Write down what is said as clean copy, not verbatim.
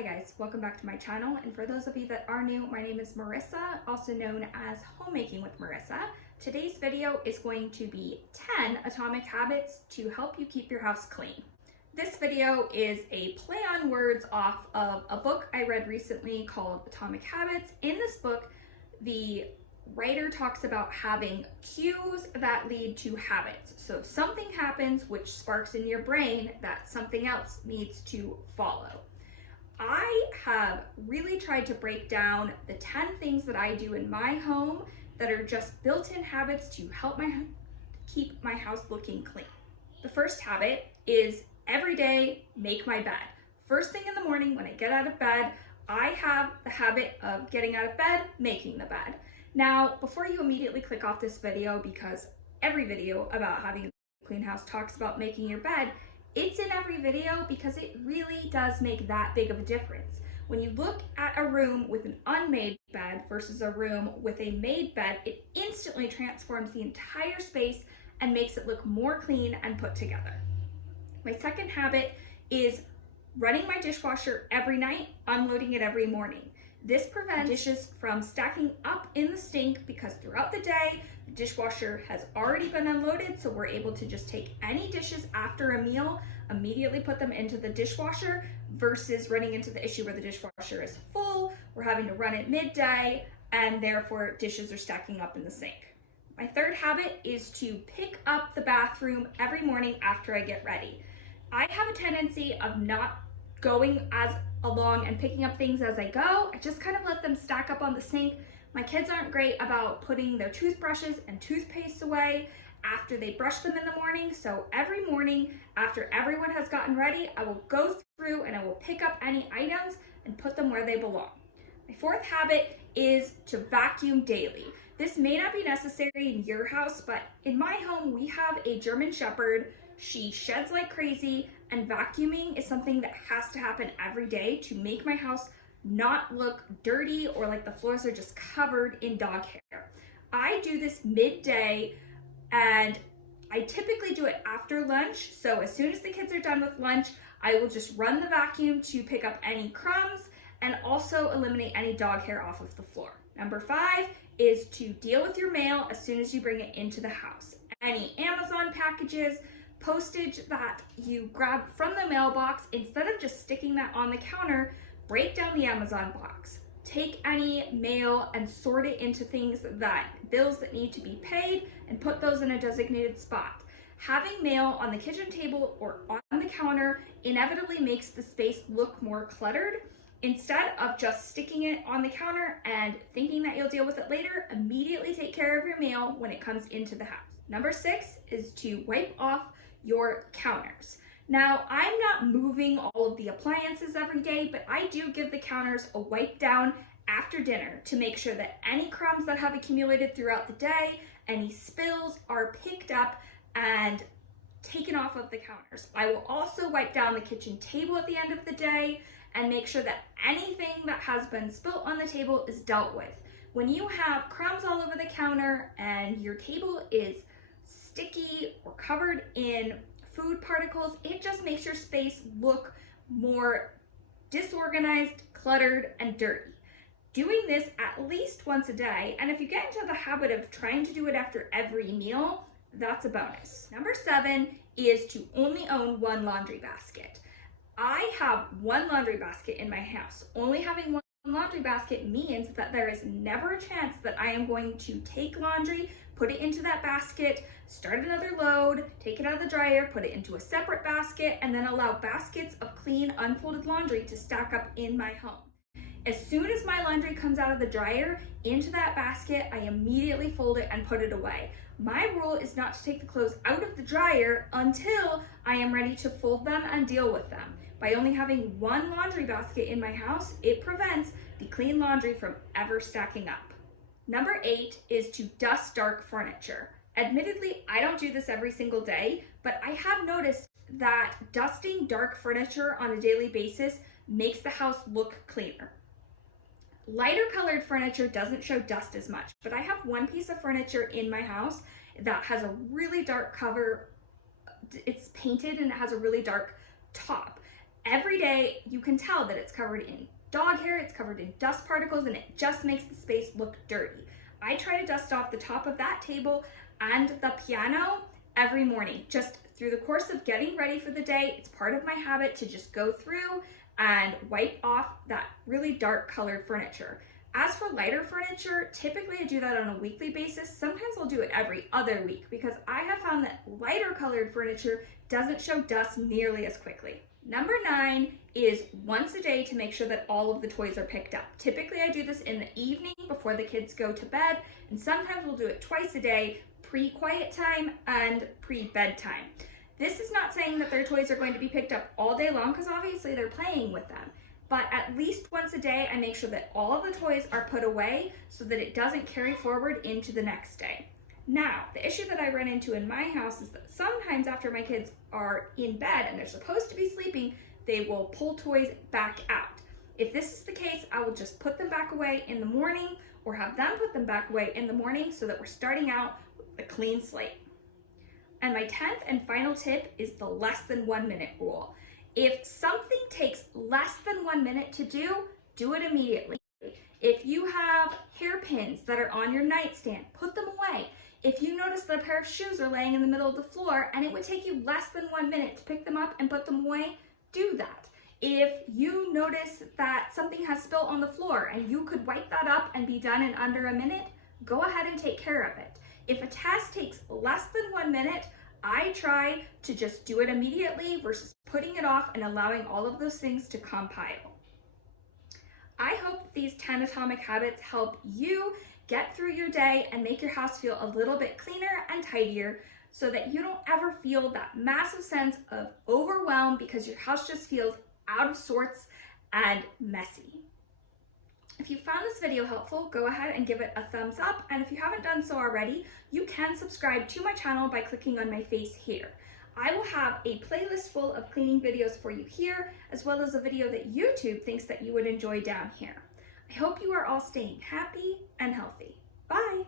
Hi guys, welcome back to my channel, and for those of you that are new, my name is Marissa, also known as Homemaking with Marissa. Today's video is going to be 10 atomic habits to help you keep your house clean. This video is a play on words off of a book I read recently called Atomic Habits. In this book, the writer talks about having cues that lead to habits. So if something happens which sparks in your brain that something else needs to follow. I have really tried to break down the 10 things that I do in my home that are just built-in habits to help keep my house looking clean. The first habit is every day make my bed. First thing in the morning when I get out of bed, I have the habit of getting out of bed, making the bed. Now, before you immediately click off this video, because every video about having a clean house talks about making your bed, it's in every video because it really does make that big of a difference. When you look at a room with an unmade bed versus a room with a made bed, it instantly transforms the entire space and makes it look more clean and put together. My second habit is running my dishwasher every night, unloading it every morning. This prevents dishes from stacking up in the sink because throughout the day, the dishwasher has already been unloaded, so we're able to just take any dishes after a meal, immediately put them into the dishwasher versus running into the issue where the dishwasher is full, we're having to run it midday, and therefore dishes are stacking up in the sink. My third habit is to pick up the bathroom every morning after I get ready. I have a tendency of not going as along and picking up things as I go. I just kind of let them stack up on the sink. My kids aren't great about putting their toothbrushes and toothpaste away after they brush them in the morning. So every morning after everyone has gotten ready, I will go through and I will pick up any items and put them where they belong. My fourth habit is to vacuum daily. This may not be necessary in your house, but in my home, we have a German Shepherd. She sheds like crazy, and vacuuming is something that has to happen every day to make my house not look dirty or like the floors are just covered in dog hair. I do this midday, and I typically do it after lunch. So as soon as the kids are done with lunch, I will just run the vacuum to pick up any crumbs and also eliminate any dog hair off of the floor. Number 5 is to deal with your mail as soon as you bring it into the house. Any Amazon packages, postage that you grab from the mailbox, instead of just sticking that on the counter, break down the Amazon box. Take any mail and sort it into bills that need to be paid and put those in a designated spot. Having mail on the kitchen table or on the counter inevitably makes the space look more cluttered. Instead of just sticking it on the counter and thinking that you'll deal with it later, immediately take care of your mail when it comes into the house. Number 6 is to wipe off your counters. Now, I'm not moving all of the appliances every day, but I do give the counters a wipe down after dinner to make sure that any crumbs that have accumulated throughout the day, any spills are picked up and taken off of the counters. I will also wipe down the kitchen table at the end of the day and make sure that anything that has been spilt on the table is dealt with. When you have crumbs all over the counter and your table is sticky or covered in food particles, it just makes your space look more disorganized, cluttered, and dirty. Doing this at least once a day, and if you get into the habit of trying to do it after every meal, that's a bonus. Number 7 is to only own one laundry basket. I have one laundry basket in my house. Only having one laundry basket means that there is never a chance that I am going to take laundry, put it into that basket, start another load, take it out of the dryer, put it into a separate basket, and then allow baskets of clean, unfolded laundry to stack up in my home. As soon as my laundry comes out of the dryer into that basket, I immediately fold it and put it away. My rule is not to take the clothes out of the dryer until I am ready to fold them and deal with them. By only having one laundry basket in my house, it prevents the clean laundry from ever stacking up. Number 8 is to dust dark furniture. Admittedly, I don't do this every single day, but I have noticed that dusting dark furniture on a daily basis makes the house look cleaner. Lighter colored furniture doesn't show dust as much, but I have one piece of furniture in my house that has a really dark cover. It's painted and it has a really dark top. Every day you can tell that it's covered in dog hair, it's covered in dust particles, and it just makes the space look dirty. I try to dust off the top of that table and the piano every morning. Just through the course of getting ready for the day, it's part of my habit to just go through and wipe off that really dark colored furniture. As for lighter furniture, typically I do that on a weekly basis. Sometimes I'll do it every other week because I have found that lighter colored furniture doesn't show dust nearly as quickly. Number 9 is once a day to make sure that all of the toys are picked up. Typically I do this in the evening before the kids go to bed, and sometimes we'll do it twice a day, pre-quiet time and pre-bedtime. This is not saying that their toys are going to be picked up all day long because obviously they're playing with them. But at least once a day, I make sure that all of the toys are put away so that it doesn't carry forward into the next day. Now, the issue that I run into in my house is that sometimes after my kids are in bed and they're supposed to be sleeping, they will pull toys back out. If this is the case, I will just put them back away in the morning or have them put them back away in the morning so that we're starting out with a clean slate. And my 10th and final tip is the less than 1 minute rule. If something takes less than 1 minute to do it immediately. If you have hairpins that are on your nightstand, put them away. If you notice that a pair of shoes are laying in the middle of the floor and it would take you less than 1 minute to pick them up and put them away, do that. If you notice that something has spilt on the floor and you could wipe that up and be done in under a minute, go ahead and take care of it. If a task takes less than 1 minute, I try to just do it immediately versus putting it off and allowing all of those things to compile. I hope that these 10 atomic habits help you get through your day and make your house feel a little bit cleaner and tidier so that you don't ever feel that massive sense of overwhelm because your house just feels out of sorts and messy. If you found this video helpful, go ahead and give it a thumbs up, and if you haven't done so already, you can subscribe to my channel by clicking on my face here. I will have a playlist full of cleaning videos for you here, as well as a video that YouTube thinks that you would enjoy down here. I hope you are all staying happy and healthy. Bye!